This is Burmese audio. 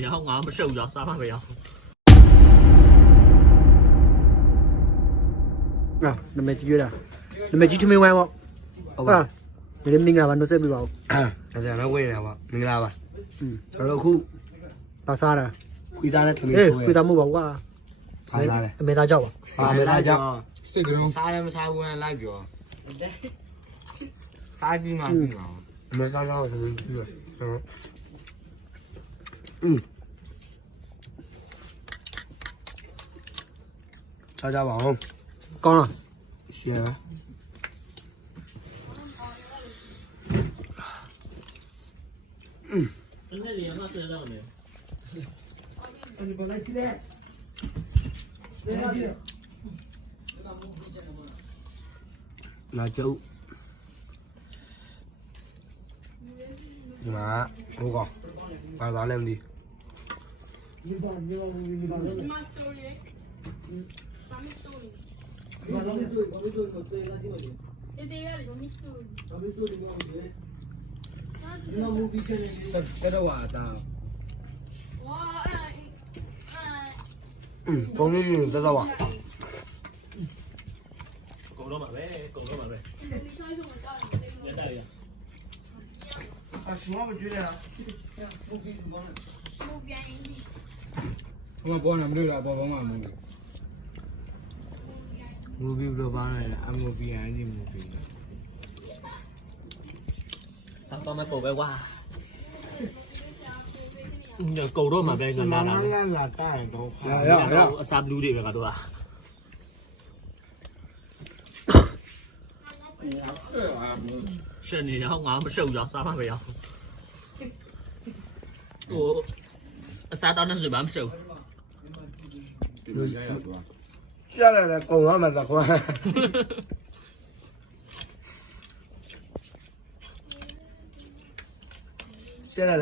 然后俺不收着，啥饭不要。啊，那么几了，那么几天没玩我，好吧？你的名啊，完都是没玩。大家那为了吧，明白吧？ကျွန်တော်ခု 打啥了？ ခွေသားနဲ့ထမင်း 哎，ဆိုရ 回答没玩哇？ ထားလာတယ် 没打叫吧？ ဟာလေလာကြောက် စိတ်ကလေးစားလည်းမစားဘူးနဲ့လိုက်ပြောစားကြည့်မှပြီးမှာ မသားတော့သမီးပြီးတော့ချာကြပါအောင် 高了， ရှင်းပါ 现在脸上吃到了没有？ လာကျုပ်ဒီမှာဟိုကောင်ဘာသာလဲမသိ ကတော့ဟာဒါ ပုံလေးလေးသက်သက်ပါ 狗肉嘛呗，狗肉嘛呗。也带呀。 အရှင်မကြည့်ရ ဘုမပေါ်နေမလို့တော့ဘောမှာမလို့ မူဗီဘလောပါနဲ့အမူဗီအန်ဒီမူဗီ 三包买狗呗哇。狗肉嘛呗，跟哪哪。 လာတာတော့ 啥不溜的呗，都啊。是你，然后俺不收着，啥饭不要。我啥到那水班不收。 ရရတယ်ကုန်သွားမှာသခွာရှင်းရတယ်